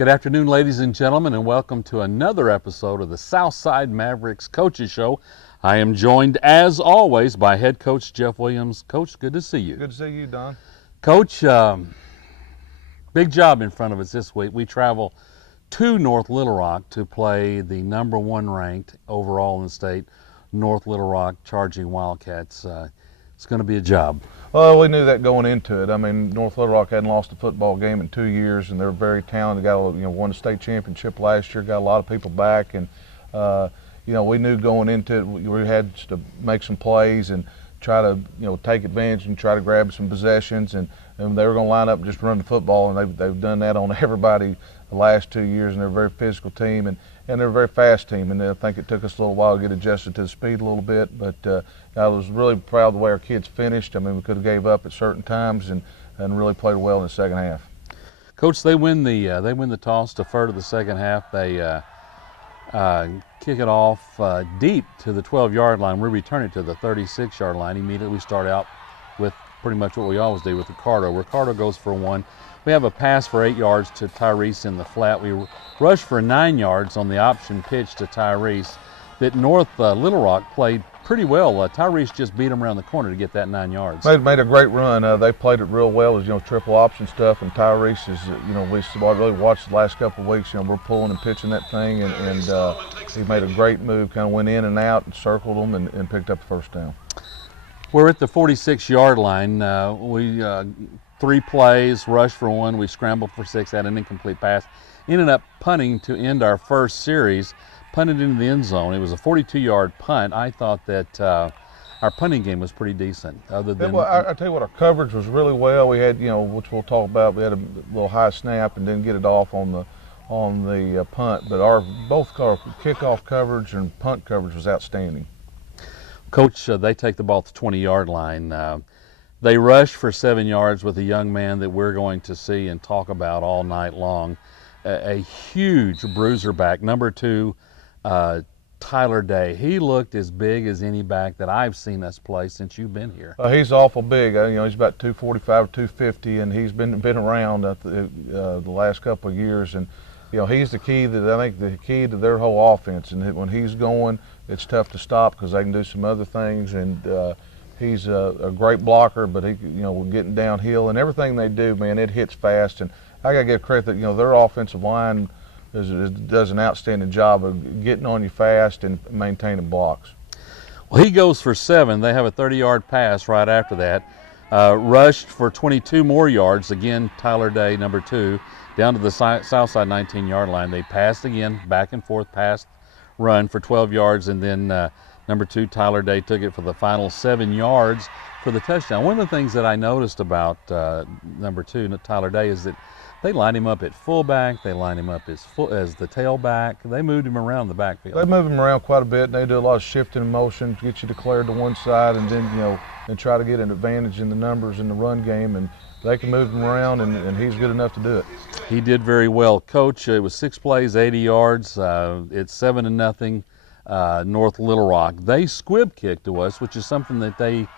Good afternoon, ladies and gentlemen, and welcome to another episode of the Southside Mavericks Coaches Show. I am joined, as always, by head coach Jeff Williams. Coach, good to see you. Good to see you, Don. Coach, big job in front of us this week. We travel to North Little Rock to play the #1 ranked overall in the state, North Little Rock Charging Wildcats. It's going to be a job. Well, we knew that going into it. I mean, North Little Rock hadn't lost a football game in 2 years, and they're very talented. Won the state championship last year. Got a lot of people back, and we knew going into it we had to make some plays and try to take advantage and try to grab some possessions, and they were going to line up and just run the football, and they've done that on everybody the last 2 years, and they're a very physical team, and they're a very fast team, and I think it took us a little while to get adjusted to the speed a little bit, but I was really proud of the way our kids finished. I mean, we could have gave up at certain times and really played well in the second half. Coach, they win the toss, defer to the second half. They kick it off deep to the 12-yard line. We return it to the 36-yard line. Immediately we start out with pretty much what we always do with Ricardo. Ricardo goes for one. We have a pass for 8 yards to Tyrese in the flat. We rush for 9 yards on the option pitch to Tyrese. That North Little Rock played pretty well. Tyrese just beat him around the corner to get that 9 yards. Made a great run. They played it real well as triple option stuff. And Tyrese is we really watched the last couple of weeks. We're pulling and pitching that thing, and he made a great move. Kind of went in and out and circled them and picked up the first down. We're at the 46-yard line. We 3 plays, rush for 1. We scrambled for 6, had an incomplete pass. Ended up punting to end our first series. Punted into the end zone. It was a 42-yard punt. I thought that our punting game was pretty decent. Other than, I tell you what, our coverage was really well. We had, which we'll talk about. We had a little high snap and didn't get it off on the punt. But both our kickoff coverage and punt coverage was outstanding. Coach, they take the ball to the 20-yard line. They rush for 7 yards with a young man that we're going to see and talk about all night long. A huge bruiser back, #2. Tyler Day. He looked as big as any back that I've seen us play since you've been here. He's awful big. He's about 245 or 250, and he's been around the last couple of years. And he's the key to their whole offense. And when he's going, it's tough to stop because they can do some other things. And he's a great blocker, but we're getting downhill and everything they do, man, it hits fast. And I got to give credit that their offensive line does an outstanding job of getting on you fast and maintaining blocks. Well, he goes for 7. They have a 30-yard pass right after that. Rushed for 22 more yards. Again, Tyler Day, #2, down to the Southside 19-yard line. They passed again, back and forth, passed, run for 12 yards, and then #2, Tyler Day, took it for the final 7 yards for the touchdown. One of the things that I noticed about #2, Tyler Day, is that they lined him up at fullback. They lined him up as the tailback. They moved him around the backfield. They move him around quite a bit. They do a lot of shifting in motion to get you declared to one side, and then and try to get an advantage in the numbers in the run game. And they can move him around, and he's good enough to do it. He did very well, Coach. It was 6 plays, 80 yards. It's 7-0. North Little Rock. They squib kicked to us, which is something that they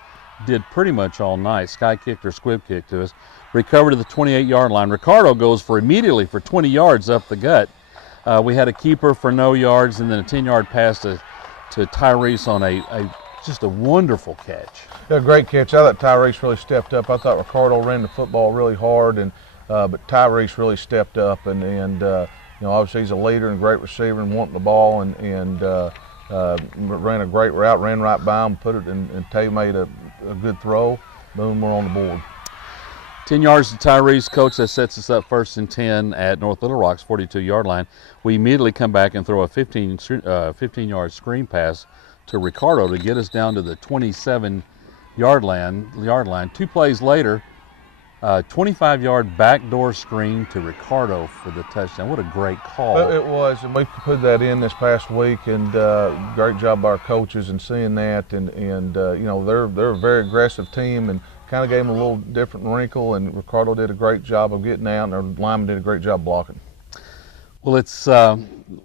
did pretty much all night. Sky kicked or squib kicked to us. Recovered to the 28-yard line. Ricardo goes immediately for 20 yards up the gut. We had a keeper for no yards, and then a 10-yard pass to Tyrese on just a wonderful catch. Yeah, great catch. I thought Tyrese really stepped up. I thought Ricardo ran the football really hard, but Tyrese really stepped up, and obviously he's a leader and a great receiver and wanting the ball, and ran a great route, ran right by him, put it, and Tay made a good throw. Boom, we're on the board. 10 yards to Tyrese, Coach. That sets us up 1st and 10 at North Little Rock's 42-yard line. We immediately come back and throw a 15-yard screen pass to Ricardo to get us down to the 27-yard line. 2 plays later, 25-yard backdoor screen to Ricardo for the touchdown. What a great call. It was, and we put that in this past week, and great job by our coaches in seeing that. And they're a very aggressive team, and kind of gave them a little different wrinkle, and Ricardo did a great job of getting out, and our lineman did a great job blocking. Well,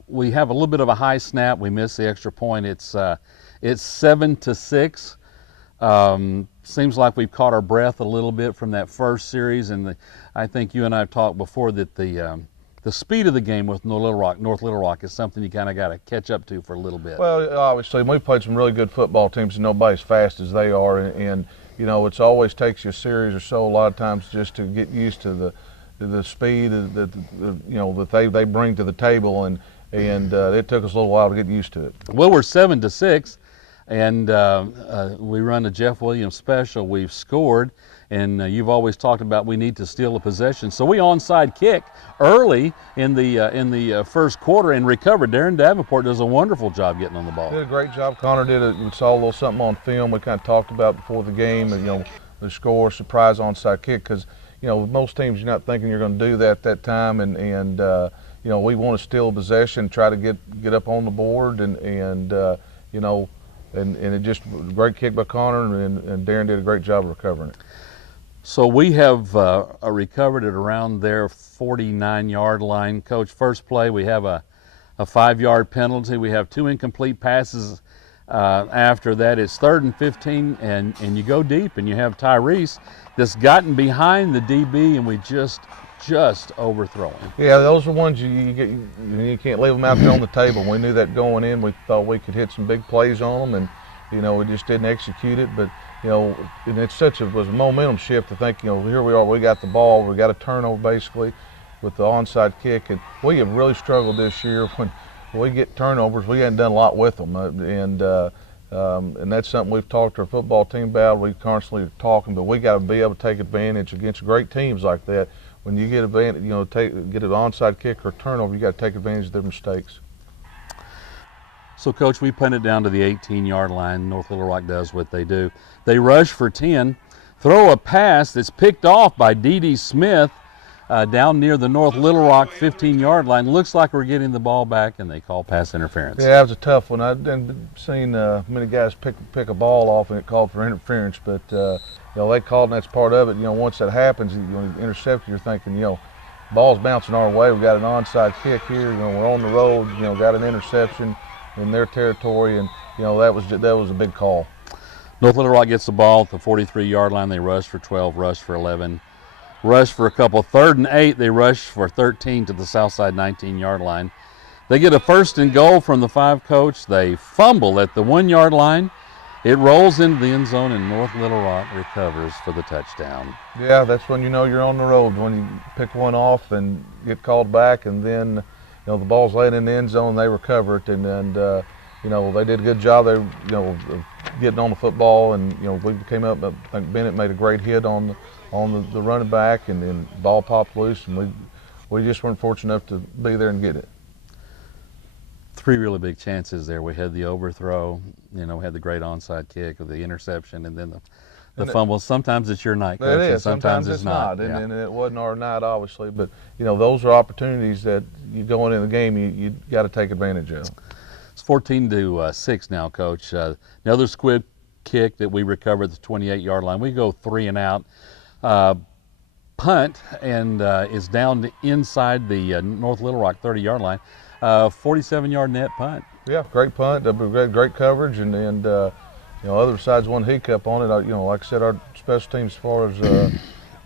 we have a little bit of a high snap. We missed the extra point. It's 7-6. Seems like we've caught our breath a little bit from that first series, and I think you and I have talked before that the the speed of the game with North Little Rock is something you kind of got to catch up to for a little bit. Well, obviously, we've played some really good football teams, and nobody's fast as they are. And you know, it's always takes you a series or so a lot of times just to get used to the speed that you know that they bring to the table, and it took us a little while to get used to it. Well, we're 7-6, and we run a Jeff Williams special. We've scored, and you've always talked about we need to steal a possession. So we onside kick early in the first quarter and recovered. Darren Davenport does a wonderful job getting on the ball. Did a great job. Connor did. We saw a little something on film we kind of talked about before the game, and you know, the score, surprise onside kick, because you know most teams you're not thinking you're going to do that at that time, and you know, we want to steal possession, try to get up on the board, and you know, and it just great kick by Connor, and Darren did a great job of recovering it. So we have recovered it around their 49-yard line. Coach, first play we have a 5-yard penalty. We have 2 incomplete passes. After that, it's 3rd and 15, and you go deep, and you have Tyrese that's gotten behind the DB, and we just overthrow him. Yeah, those are ones you can't leave them out there on the table. We knew that going in. We thought we could hit some big plays on them, and you know, we just didn't execute it. But you know, and it was a momentum shift to think, you know, here we are, we got the ball, we got a turnover basically with the onside kick, and we have really struggled this year when we get turnovers. We hadn't done a lot with them, and that's something we've talked to our football team about. We constantly talking, but we got to be able to take advantage against great teams like that. When you get advantage, you know, get an onside kick or turnover, you got to take advantage of their mistakes. So, Coach, we punt it down to the 18-yard line. North Little Rock does what they do. They rush for 10, throw a pass that's picked off by D.D. Smith down near the North Little Rock 15-yard line. Looks like we're getting the ball back, and they call pass interference. Yeah, that was a tough one. I hadn't seen many guys pick a ball off and it called for interference, but you know, they called, and that's part of it. You know, once that happens, when you intercept, you're thinking, you know, ball's bouncing our way. We got an onside kick here. You know, we're on the road. You know, got an interception in their territory, and you know, that was a big call. North Little Rock gets the ball at the 43-yard line. They rush for 12, rush for 11, rush for a couple. 3rd and 8, they rush for 13 to the Southside 19-yard line. They get a 1st and goal from the 5 coach. They fumble at the 1-yard line. It rolls into the end zone, and North Little Rock recovers for the touchdown. Yeah, that's when you know you're on the road, when you pick one off and get called back, and then you know the ball's laying in the end zone, they recover it, and you know, they did a good job there, you know, of getting on the football, and you know, we came up. I think Bennett made a great hit on the running back, and then the ball popped loose, and we just weren't fortunate enough to be there and get it. 3 really big chances there. We had the overthrow, you know, we had the great onside kick with the interception, and then the fumble. Sometimes it's your night, Coach, it is. And sometimes it's not. Yeah. And it wasn't our night, obviously, but you know, those are opportunities that you going in the game, you got to take advantage of. It's 14-6 now, Coach. Another squib kick that we recovered at the 28-yard line. We go 3 and out. Punt, and is down to inside the North Little Rock 30-yard line. 47-yard net punt. Yeah, great punt. Great coverage, and you know, other side's one hiccup on it. You know, like I said, our special teams, as far as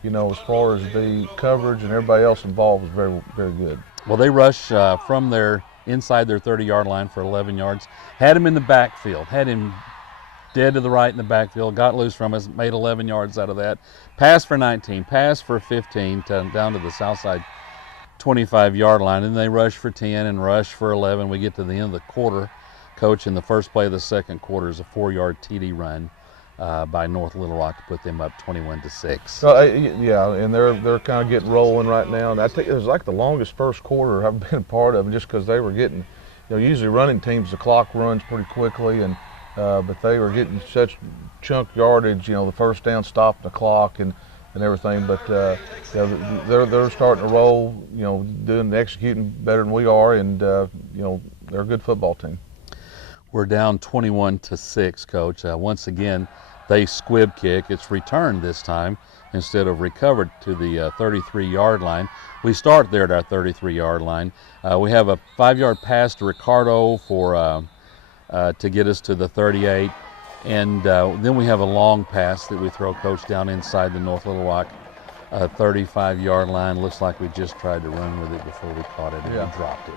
you know, as far as the coverage and everybody else involved, was very, very good. Well, they rush from their inside their 30-yard line for 11 yards. Had him in the backfield. Had him dead to the right in the backfield. Got loose from us. Made 11 yards out of that. Pass for 19. Pass for 15 down to the Southside 25-yard line. And they rush for 10 and rush for 11. We get to the end of the quarter. Coach, in the first play of the second quarter is a 4-yard TD run by North Little Rock to put them up 21-6. Yeah, and they're kind of getting rolling right now. And I think it was like the longest first quarter I've been a part of, just because they were getting, you know, usually running teams, the clock runs pretty quickly, and but they were getting such chunk yardage, you know, the first down stopped the clock and everything. But you know, they're starting to roll, you know, executing better than we are, and you know, they're a good football team. We're down 21-6, Coach. Once again, they squib kick. It's returned this time instead of recovered to the 33-yard line. We start there at our 33-yard line. We have a 5-yard pass to Ricardo for to get us to the 38, and then we have a long pass that we throw, Coach, down inside the North Little Rock 35-yard line. Looks like we just tried to run with it before we caught it and we dropped it.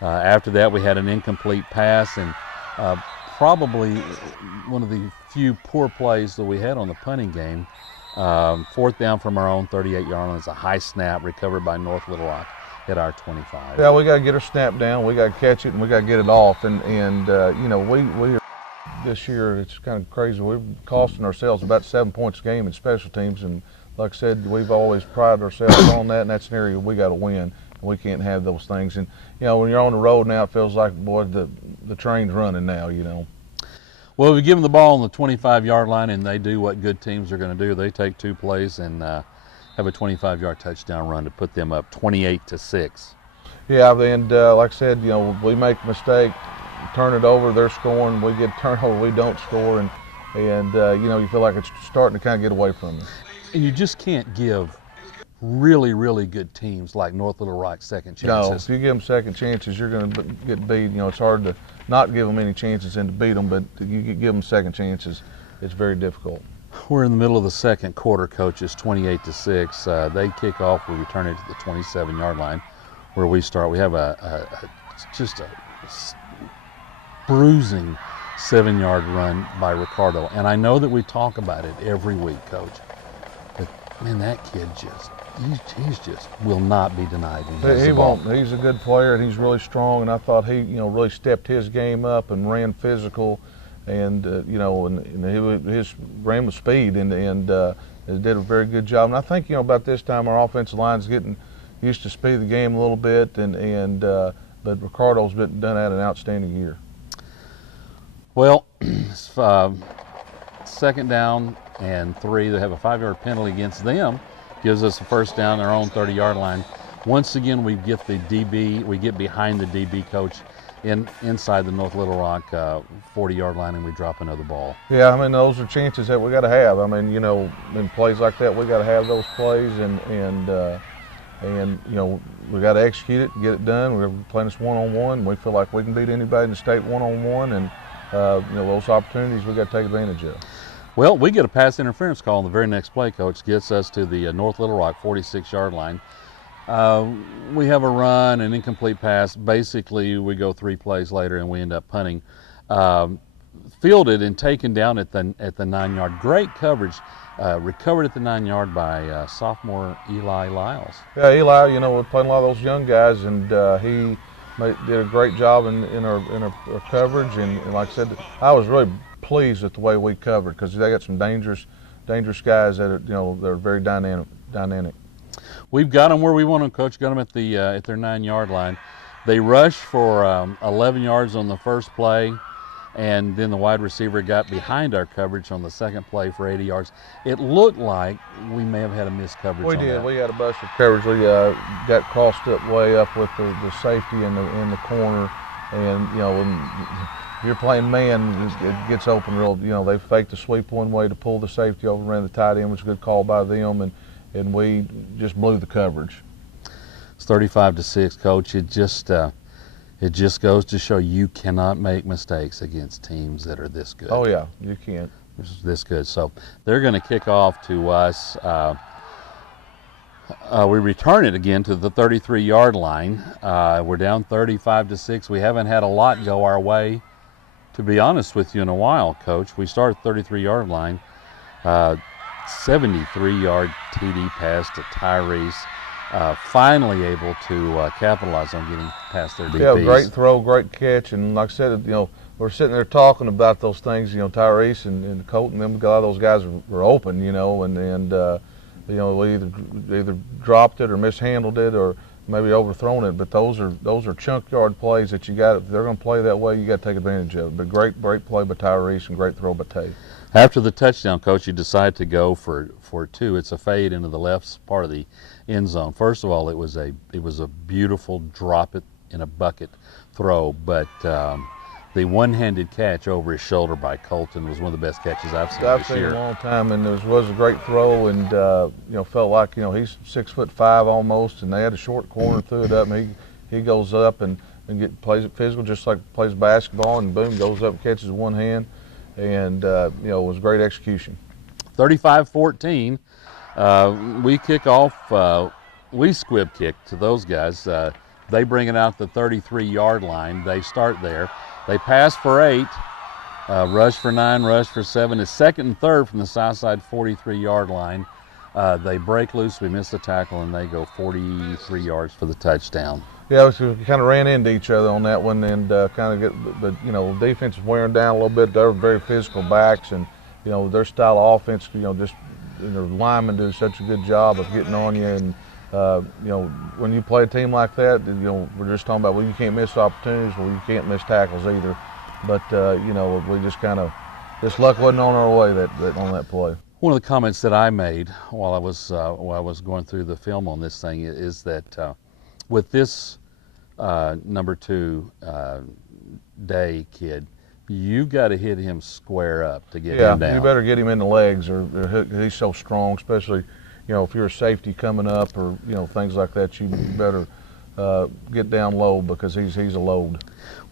Yeah. After that, we had an incomplete pass, and probably one of the few poor plays that we had on the punting game. Fourth down from our own 38-yard line. It's a high snap recovered by North Little Rock at our 25. Yeah, we got to get our snap down. We got to catch it, and we got to get it off. And you know, we this year, it's kind of crazy. We're costing ourselves about 7 points a game in special teams, and like I said, we've always prided ourselves on that, and that's an area we got to win. We can't have those things. And you know, when you're on the road now, it feels like, boy, the train's running now. You know. Well, we give them the ball on the 25-yard line, and they do what good teams are going to do. They take 2 plays and have a 25-yard touchdown run to put them up 28-6. Yeah, and like I said, you know, we make a mistake, turn it over, they're scoring. We get turnover, we don't score, and you know, you feel like it's starting to kind of get away from you. And you just can't give really, really good teams like North Little Rock second chances. No, if you give them second chances, you're going to get beat. You know, it's hard to not give them any chances and to beat them, but you give them second chances, it's very difficult. We're in the middle of the second quarter, Coach. It's 28-6. They kick off. We return it to the 27-yard line, where we start. We have just a bruising 7-yard run by Ricardo, and I know that we talk about it every week, Coach. But man, that kid he's just will not be denied. He won't. He's a good player, and he's really strong. And I thought he, you know, really stepped his game up and ran physical, and you know, and his ran with speed, and did a very good job. And I think, you know, about this time our offensive line's getting used to speed the game a little bit, but Ricardo's done had an outstanding year. Well, second down and 3. They have a 5-yard penalty against them. Gives us a first down, their own 30-yard line. Once again, we get behind the DB, Coach, inside the North Little Rock 40-yard line, and we drop another ball. Yeah, I mean, those are chances that we got to have. I mean, you know, in plays like that, we got to have those plays, and you know, we got to execute it, get it done. We're playing this one-on-one. We feel like we can beat anybody in the state one-on-one, and you know, those opportunities we got to take advantage of. Well, we get a pass interference call on the very next play, Coach. Gets us to the North Little Rock 46-yard line. We have a run, an incomplete pass. Basically, we go 3 plays later, and we end up punting. Fielded and taken down at the 9-yard. Great coverage. Recovered at the 9-yard by sophomore Eli Lyles. Yeah, Eli, you know, we're playing a lot of those young guys, and he did a great job in our coverage. And like I said, I was really pleased with the way we covered, because they got some dangerous guys that are, you know, they're very dynamic. We've got them where we want them, Coach. Got them at their 9-yard line. They rushed for 11 yards on the first play, and then the wide receiver got behind our coverage on the second play for 80 yards. It looked like we may have had a missed coverage. We on did. that. We had a bunch of coverage. We got crossed up way up with the safety in the corner, and you know, when you're playing man, it gets open real. You know, they faked the sweep one way to pull the safety over, ran the tight end, which was a good call by them, and we just blew the coverage. It's 35-6, Coach. It just goes to show you cannot make mistakes against teams that are this good. Oh yeah, you can't. This good. So they're going to kick off to us. We return it again to the 33-yard line. We're down 35-6. We haven't had a lot go our way, to be honest with you, in a while, Coach. We started 33-yard line. 73-yard TD pass to Tyrese. Finally able to capitalize on getting past their DBs. Yeah, great throw, great catch, and like I said, you know, we're sitting there talking about those things. You know, Tyrese and Colton, them, a lot of those guys were open. You know, and you know, we either dropped it or mishandled it or maybe overthrown it. But those are chunk yard plays that you got. If they're going to play that way, you got to take advantage of it. But great play by Tyrese and great throw by Tay. After the touchdown, Coach, you decide to go for 2. It's a fade into the left part of the end zone. First of all, it was a beautiful drop it in a bucket throw, but the one-handed catch over his shoulder by Colton was one of the best catches I've seen this year. I've seen a long time, and it was a great throw, and you know, felt like, you know, he's 6'5" almost, and they had a short corner, threw it up, and he goes up and plays it physical, just like plays basketball, and boom, goes up and catches with one hand, and you know, it was great execution. 35-14. We kick off, we squib kick to those guys. They bring it out the 33-yard line. They start there. They pass for 8, rush for 9, rush for 7. It's second and third from the Southside 43-yard line. They break loose, we miss the tackle, and they go 43 yards for the touchdown. Yeah, we kind of ran into each other on that one, and kind of get, but defense is wearing down a little bit. They're very physical backs, and their style of offense, just their linemen do such a good job of getting on you, and when you play a team like that, we're just talking about, well, you can't miss opportunities, well, you can't miss tackles either. But we just this luck wasn't on our way on that play. One of the comments that I made while I was going through the film on this thing is that with this number 2 Day kid, you got to hit him square up to get him down. Yeah, you better get him in the legs, or he's so strong, especially if you're a safety coming up, or things like that. You better get down low, because he's a load.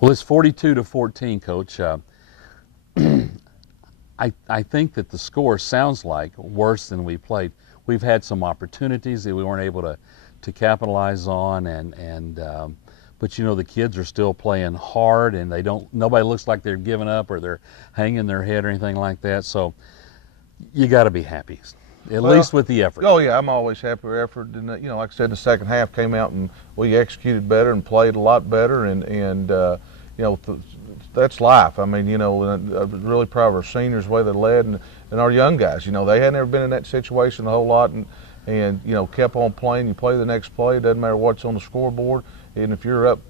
Well, it's 42-14, Coach. I think that the score sounds like worse than we played. We've had some opportunities that we weren't able to capitalize on, but the kids are still playing hard, and nobody looks like they're giving up or they're hanging their head or anything like that. So you got to be happy, at least with the effort. Oh yeah, I'm always happy with effort. And like I said, the second half came out and we executed better and played a lot better, and that's life. I mean, I'm really proud of our seniors, the way they led, and our young guys. They had never been in that situation a whole lot, and kept on playing. You play the next play, it doesn't matter what's on the scoreboard, and if you're up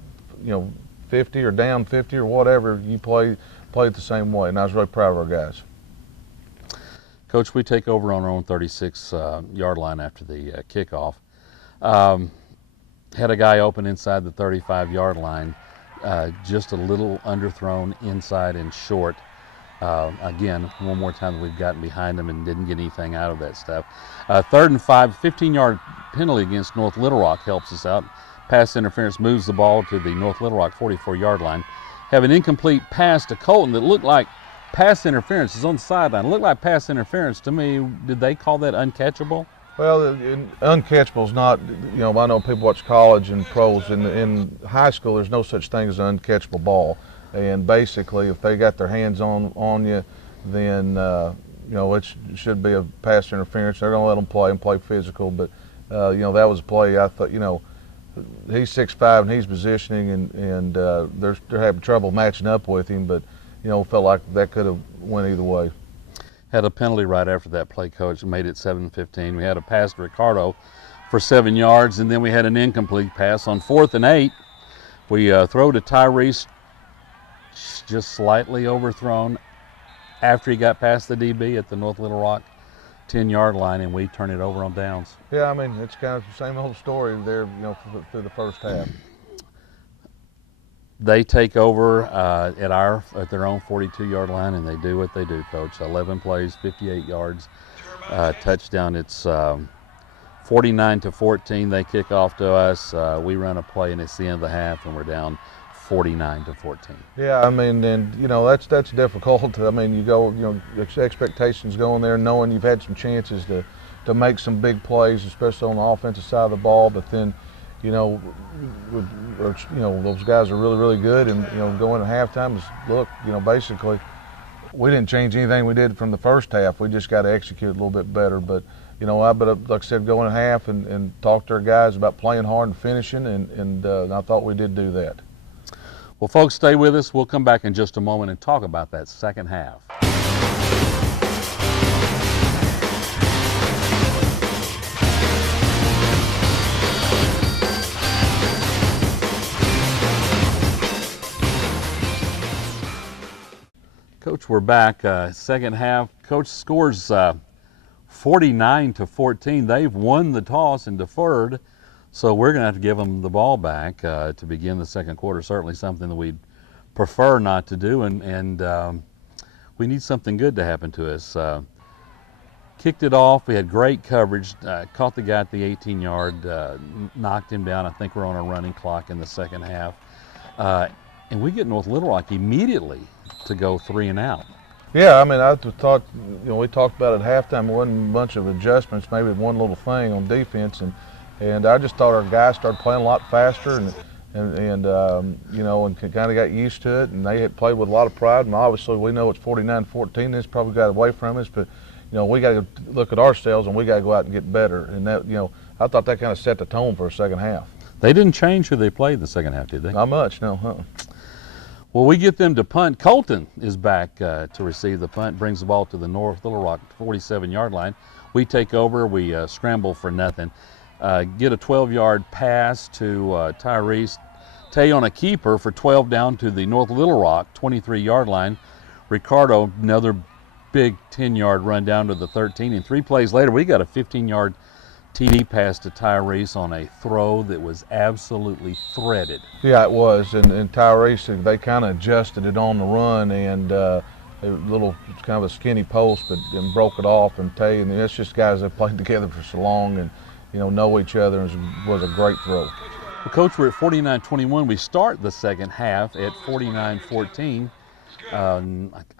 50 or down 50 or whatever, you play it the same way. And I was really proud of our guys. Coach, we take over on our own 36-yard line after the kickoff. Had a guy open inside the 35-yard line, just a little underthrown inside and short. Again, one more time that we've gotten behind them and didn't get anything out of that stuff. 3rd and 5, 15-yard penalty against North Little Rock helps us out. Pass interference moves the ball to the North Little Rock 44-yard line. Have an incomplete pass to Colton that looked like pass interference. Is on the sideline. It looked like pass interference to me. Did they call that uncatchable? Well, uncatchable is not, I know people watch college and pros. In high school, there's no such thing as an uncatchable ball. And basically, if they got their hands on you, then, it should be a pass interference. They're going to let them play and play physical. But, that was a play. I thought, he's 6'5", and he's positioning, and they're having trouble matching up with him. But, felt like that could have went either way. Had a penalty right after that play, Coach, made it 7-15. We had a pass to Ricardo for 7 yards, and then we had an incomplete pass on 4th and 8. We throw to Tyrese, just slightly overthrown after he got past the DB at the North Little Rock 10-yard line, and we turn it over on downs. Yeah, I mean, it's kind of the same old story there, through the first half. They take over at their own 42-yard line, and they do what they do, Coach. 11 plays, 58 yards, touchdown. It's 49-14. They kick off to us. We run a play, and it's the end of the half, and we're down 49-14. Yeah, I mean, and that's difficult. I mean, you go, expectations going there, knowing you've had some chances to make some big plays, especially on the offensive side of the ball, but then, those guys are really, really good, and going to halftime is, look, basically, we didn't change anything we did from the first half. We just got to execute a little bit better. But like I said, going to half and talk to our guys about playing hard and finishing, and I thought we did do that. Well, folks, stay with us. We'll come back in just a moment and talk about that second half. Coach, we're back. Second half. Coach scores 49-14. They've won the toss and deferred, so we're going to have to give them the ball back to begin the second quarter. Certainly something that we'd prefer not to do, and we need something good to happen to us. Kicked it off. We had great coverage. Caught the guy at the 18-yard, knocked him down. I think we're on a running clock in the second half. And we get North Little Rock immediately to go 3 and out. Yeah, I mean, I thought, we talked about it at halftime. There wasn't a bunch of adjustments, maybe one little thing on defense, and I just thought our guys started playing a lot faster, and kind of got used to it, and they had played with a lot of pride. And obviously, we know it's 49-14. This probably got away from us, but we got to look at ourselves, and we got to go out and get better. And that, I thought that kind of set the tone for a second half. They didn't change who they played in the second half, did they? Not much, no. Well, we get them to punt. Colton is back to receive the punt, brings the ball to the North Little Rock 47-yard line. We take over, we scramble for nothing. Get a 12-yard pass to Tyrese. Tay on a keeper for 12 down to the North Little Rock 23-yard line. Ricardo, another big 10-yard run down to the 13. And 3 plays later, we got a 15-yard TD pass to Tyrese on a throw that was absolutely threaded. Yeah, it was, and Tyrese, they kind of adjusted it on the run, and a little kind of a skinny post, but and broke it off. And Tay, and it's just guys that played together for so long and know each other, and was a great throw. Well, Coach, we're at 49-21. We start the second half at 49-14.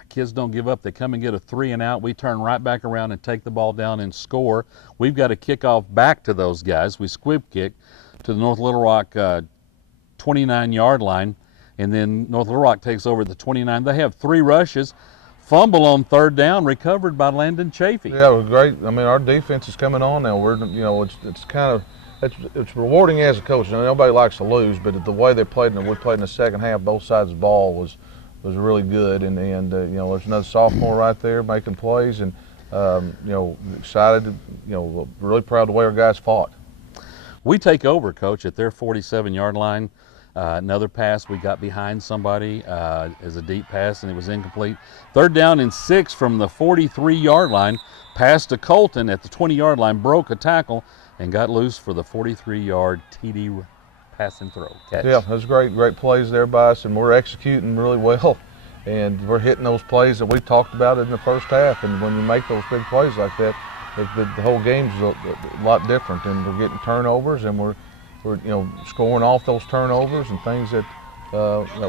Kids don't give up. They come and get a 3 and out. We turn right back around and take the ball down and score. We've got to kick off back to those guys. We squib kick to the North Little Rock 29-yard line, and then North Little Rock takes over at the 29. They have 3 rushes. Fumble on 3rd down, recovered by Landon Chafee. Yeah, it was great. I mean, our defense is coming on now. We're, it's kind of, it's rewarding as a coach. Nobody likes to lose, but the way they played, we played in the second half, both sides of the ball was really good, and there's another sophomore right there making plays, and excited, really proud of the way our guys fought. We take over, Coach, at their 47-yard line. Another pass, we got behind somebody as a deep pass, and it was incomplete. 3rd down and 6 from the 43-yard line. Pass to Colton at the 20-yard line, broke a tackle, and got loose for the 43-yard TD pass and throw catch. Yeah, those great plays there by us, and we're executing really well, and we're hitting those plays that we talked about in the first half. And when you make those big plays like that, the whole game's a lot different, and we're getting turnovers, and we're scoring off those turnovers and things that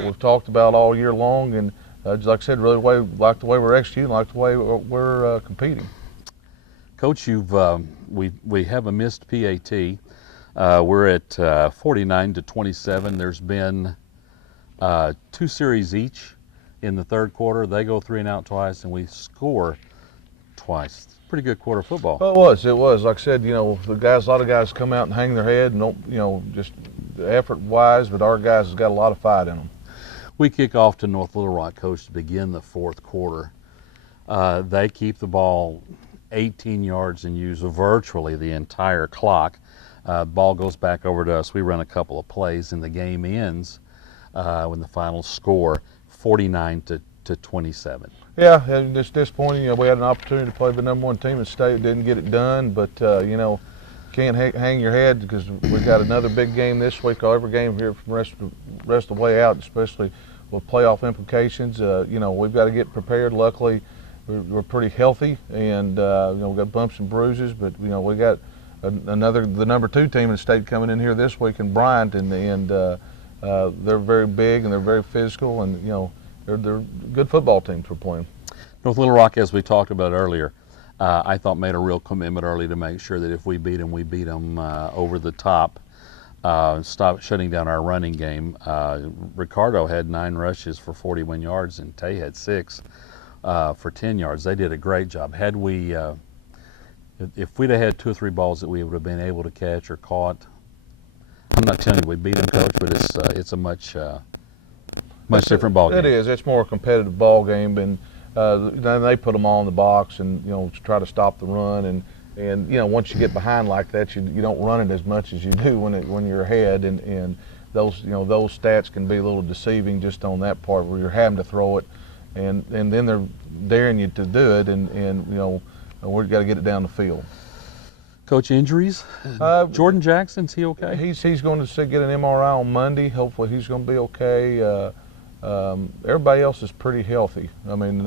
we've talked about all year long. And like I said, really like the way we're executing, like the way we're competing. Coach, we have a missed PAT. We're at 49-27. There's been 2 series each in the 3rd quarter. They go 3 and out twice, and we score twice. Pretty good quarter of football. Well, it was. Like I said, a lot of guys come out and hang their head, and just effort-wise, but our guys has got a lot of fight in them. We kick off to North Little Rock, Coach, to begin the 4th quarter. They keep the ball 18 yards and use virtually the entire clock. Ball goes back over to us. We run a couple of plays, and the game ends when the final score 49-27. Yeah, and it's disappointing. We had an opportunity to play the #1 team in the state, didn't get it done, but can't hang your head, because we got another big game this week. Every game here from the rest of the way out, especially with playoff implications. We've got to get prepared. Luckily, we're pretty healthy, and we got bumps and bruises, but we got the #2 team in the state coming in here this week in Bryant, and they're very big and they're very physical, and they're good football teams we're playing. North Little Rock, as we talked about earlier, I thought made a real commitment early to make sure that if we beat them over the top, stop shutting down our running game. Ricardo had 9 rushes for 41 yards, and Tay had 6 for 10 yards. They did a great job. Had we, if we'd have had 2 or 3 balls that we would have been able to catch or caught, I'm not telling you we beat them, Coach, but it's a much different ball game. It is. It's more a competitive ball game, and then they put them all in the box, and try to stop the run, and once you get behind like that, you don't run it as much as you do when you're ahead, and those those stats can be a little deceiving just on that part where you're having to throw it, and then they're daring you to do it, and we've got to get it down the field. Coach, injuries? Jordan Jackson's he okay? He's going to get an MRI on Monday. Hopefully he's going to be okay. Everybody else is pretty healthy. I mean,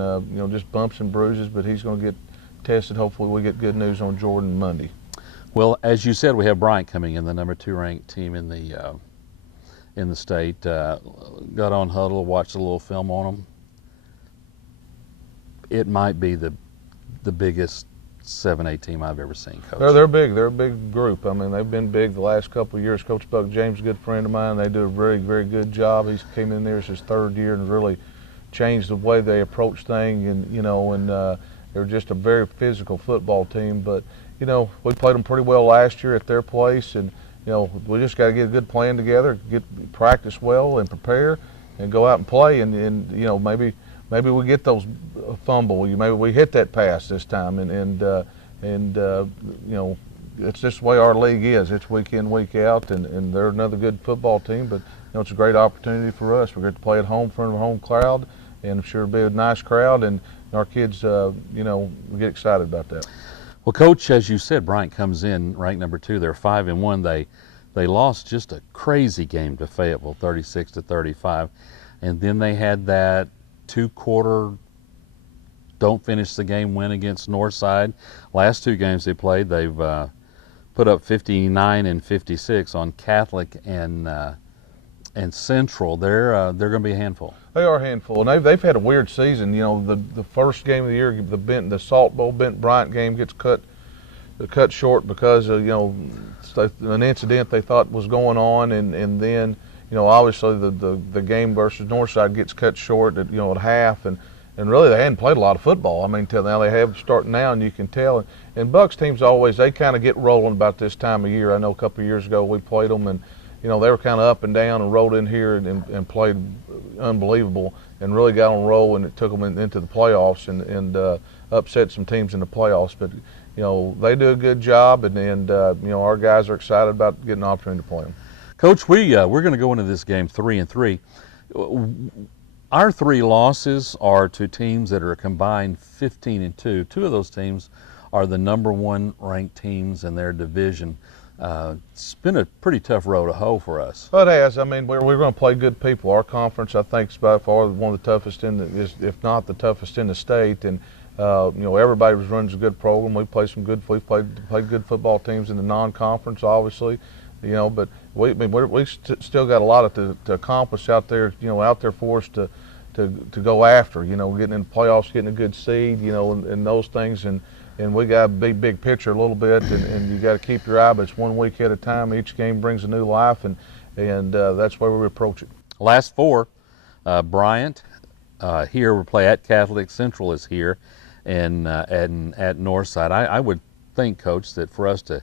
just bumps and bruises, but he's going to get tested. Hopefully we get good news on Jordan Monday. Well, as you said, we have Bryant coming in, the #2 ranked team in the state. Got on Huddle, watched a little film on them. it might be the biggest 7A team I've ever seen, Coach. They're big. They're a big group. I mean, they've been big the last couple of years. Coach Buck James, a good friend of mine, they do a very, very good job. He's came in there as his third year and really changed the way they approach things. And they're just a very physical football team. But we played them pretty well last year at their place, and we just got to get a good plan together, practice well, and prepare, and go out and play. And maybe we get those fumble. Maybe we hit that pass this time, and it's just the way our league is. It's week in, week out, and they're another good football team. But it's a great opportunity for us. We get to play at home in front of a home crowd, and I'm sure it'll be a nice crowd. And our kids, we get excited about that. Well, Coach, as you said, Bryant comes in ranked number 2. They're 5-1. They lost just a crazy game to Fayetteville, 36-35, and then they had that 2-quarter don't finish the game win against Northside. Last 2 games they played, they've put up 59 and 56 on Catholic and Central. They're going to be a handful. They are a handful, and they've had a weird season. The first game of the year, the Salt Bowl Bent Bryant game gets cut short because of an incident they thought was going on, and then obviously the game versus Northside gets cut short at at half, and really they hadn't played a lot of football. I mean, till now they have starting now, and you can tell. And Buck's teams they kind of get rolling about this time of year. I know a couple of years ago we played them, and they were kind of up and down and rolled in here and played unbelievable and really got on a roll, and it took them into the playoffs and upset some teams in the playoffs. But they do a good job, and our guys are excited about getting an opportunity to play them. Coach, we're going to go into this game 3-3. Our 3 losses are to teams that are a combined 15-2. 2 of those teams are the number 1 ranked teams in their division. It's been a pretty tough road to hoe for us. Well, it has. I mean, we're going to play good people. Our conference, I think, is by far one of the toughest if not the toughest in the state. And everybody runs a good program. We've played good football teams in the non-conference, obviously. But we still got a lot to accomplish out there. Out there for us to go after. Getting in the playoffs, getting a good seed. And those things. And we got to be big picture a little bit, and you got to keep your eye, but it's 1 week at a time. Each game brings a new life, and that's where we approach it. Last 4, Bryant here we play at Catholic. Central is here, and at Northside. I would think, Coach, that for us to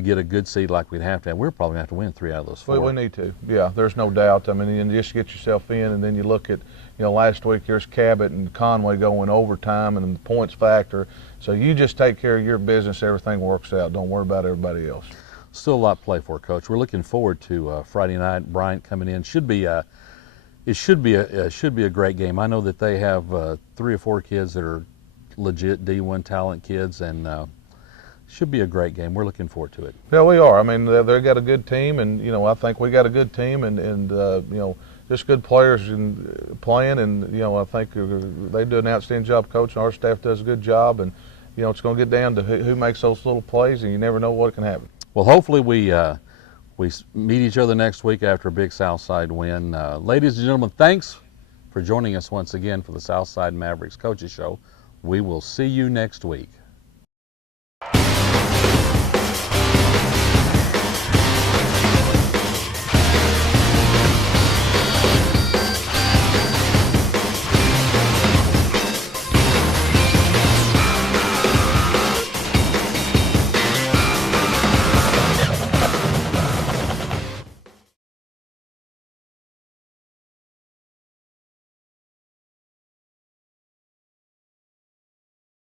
get a good seed like we'd have to, we're probably going to have to win 3 out of those 4. We need to. Yeah, there's no doubt. I mean, you just get yourself in, and then you look at, last week here's Cabot and Conway going overtime and the points factor. So you just take care of your business, everything works out. Don't worry about everybody else. Still a lot to play for, Coach. We're looking forward to Friday night. Bryant coming in. It should be a great game. I know that they have 3 or 4 kids that are legit D1 talent kids, and should be a great game. We're looking forward to it. Yeah, we are. I mean, they've got a good team, and I think we got a good team, and just good players playing, and I think they do an outstanding job coaching. Our staff does a good job, and it's going to get down to who makes those little plays, and you never know what can happen. Well, hopefully we meet each other next week after a big Southside win. Ladies and gentlemen, thanks for joining us once again for the Southside Mavericks Coaches Show. We will see you next week.